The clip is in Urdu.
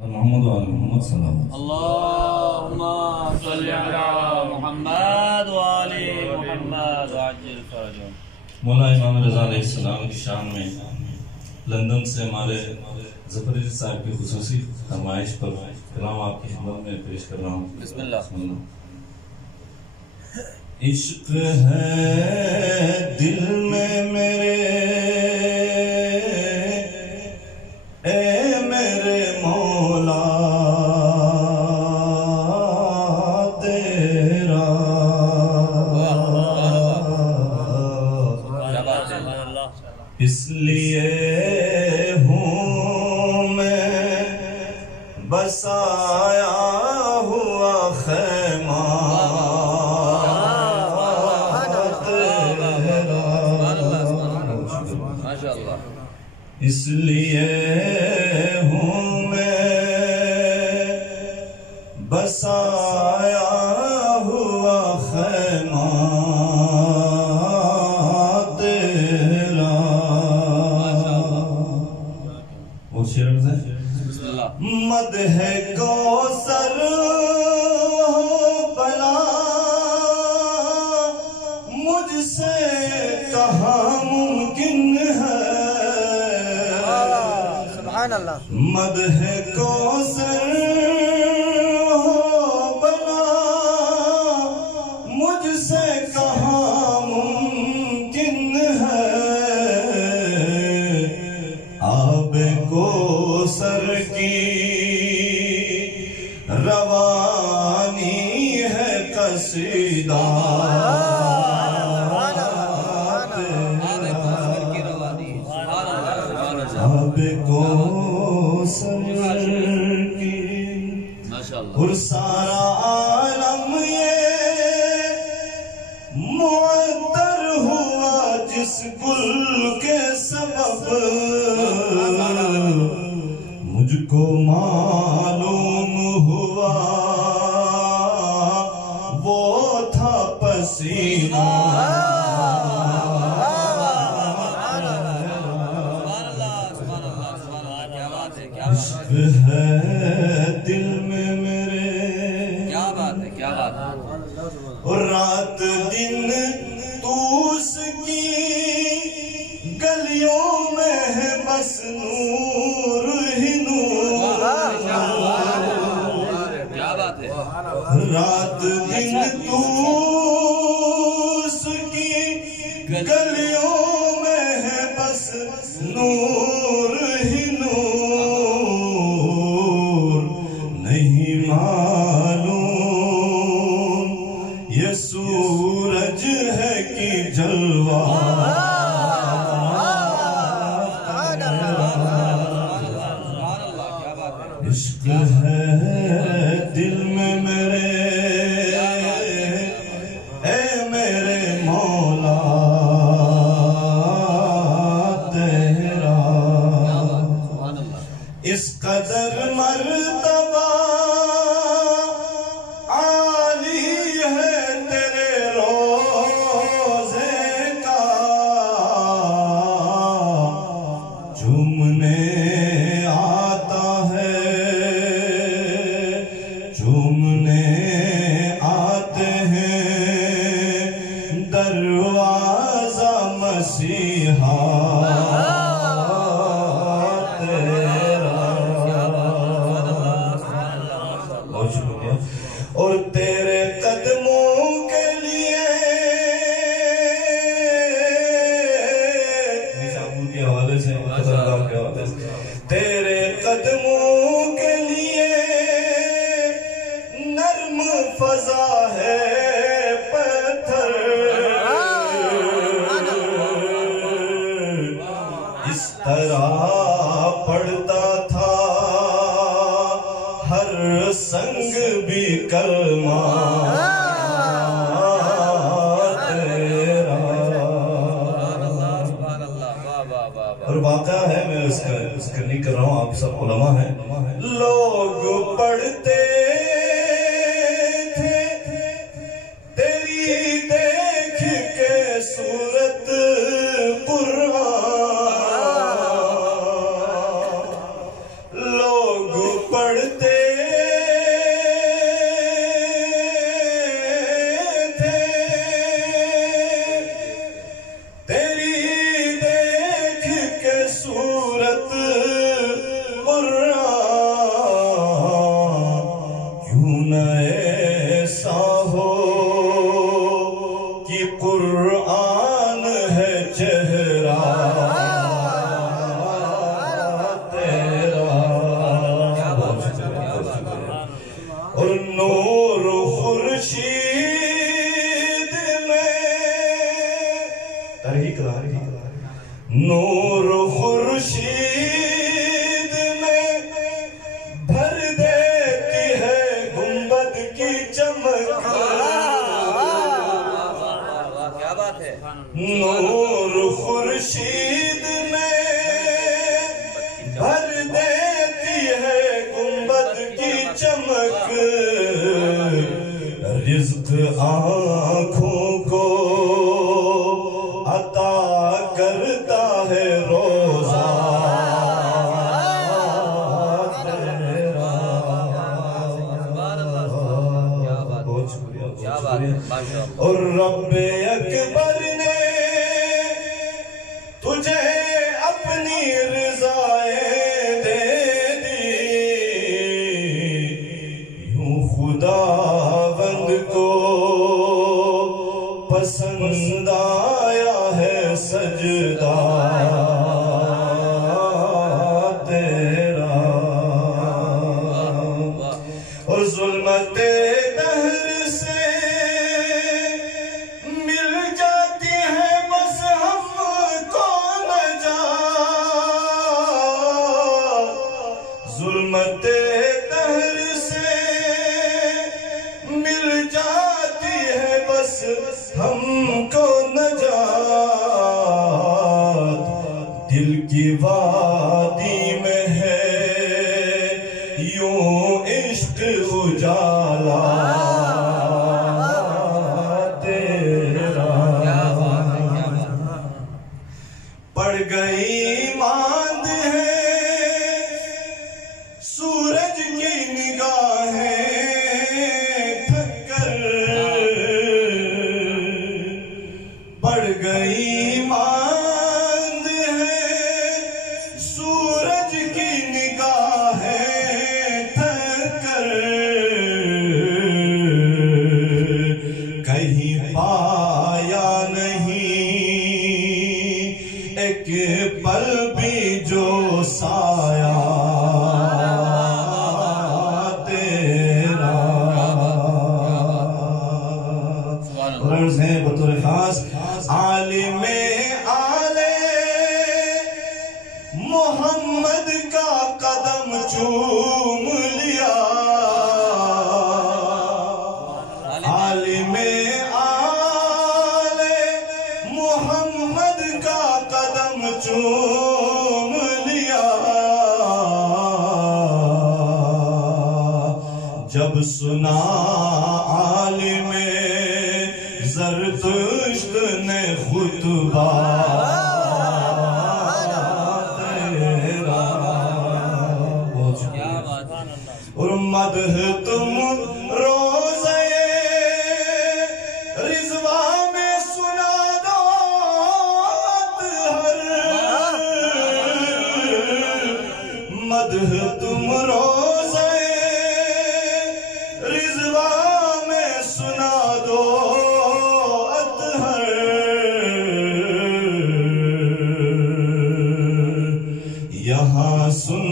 محمد و آل محمد صلی اللہ علیہ وسلم. اللهم صل على محمد وآل محمد وعجل فرجهم. مولا امام رضا علیہ السلام کی شان میں لندن سے ہمارے ظفر علی صاحب کی خصوصی فرمائش پر کلام آپ کی خدمت میں پیش کر رہا ہوں. بسم اللہ. عشق ہے دل میں میرے اے میرے مولا تیرا اس لیے ہوں میں بسایا ہوا خیمہ اس لیے ہوں میں بسایا ہوا خیمہ تیرا. وہ شعر ہے مدح کوثر بلا مجھ سے کہاں ممکن ہے. مدح کوثر بلا مجھ سے کہاں ممکن ہے. آب کوثر کی روانی ہے قصیدہ آب کوثر کی اور سارا عالم یہ معطر ہوا جس گل کے سبب. مجھ کو معلوم ہوا وہ تھا پسینہ عشق ہے دل میں میرے. کیا بات ہے کیا بات ہے. اور رات دن تو اس کی گلیوں میں ہے بس نور ہی نور. کیا بات ہے. رات دن تو اس کی گلیوں میں ہے بس نور ہی نور. نہیں معلوم یہ سورج ہے کہ جلوہ عشق ہے دل میں میرے اے میرے مولا تیرا. اس قدر مرتبہ عالی ہے تیرے روزے کا. جھومنے آتا ہے جھومنے آتے ہیں دروازہ مسیحا اور تیرے قدموں کے لیے نشابود کے حوالے سے تیرے قدموں کے لیے نرم فضا ہے پتھر. اس طرح پڑتا تھا ہر سنگ بھی کلمہ تیرا. اور واقعہ ہے میں اس کا نہیں کر رہا ہوں آپ سب علماء ہیں. لوگ پڑھتے تھے تیری دیکھ کے صورت قرآن. لوگ پڑھتے تھے تیری دیکھ کے صورت قرآن کیوں نہ ایسا ہو کہ قرآن ہے چہرہ اور نور خورشید میں نور خورشید میں بھر دیتی ہے گنبد کی چمک کیا بات ہے نور خورشید میں بھر دیتی ہے گنبد کی چمک رزق آنکھوں کو عطا کرتا ہے روزہ تیرا کیا بات ہے اور رب اکبر نے تجھے اپنی رضائیں دے دی یوں خداوند کو پسند آیا ہے سجدہ تیرا اور ظلمت دہر سے مل جاتی ہے بس ہم کو نجات ظلمت دہر سے مل جاتی ہے بس ہم کو نجات دل کی وادی میں ہے یوں عشق اجالا تیرا پڑ گئی ماند ہے سورج کی نگاہیں تھک کر پڑ گئی ماند ہے سورج کی نگاہیں تھک کر کہیں پایا نہیں ایک پل بھی جو سایہ تیرا غرض ہے بطور خاص عالم آلے محمد کا قدم چوم لیا عالم آلے محمد کا قدم چوم لیا جب سنا عالم زرتشت نے خطبہ تیرا اور مدح تم روزے رضوا میں سنا دو ہر مدح تم روزے رضوا میں سنا دو یہاں سن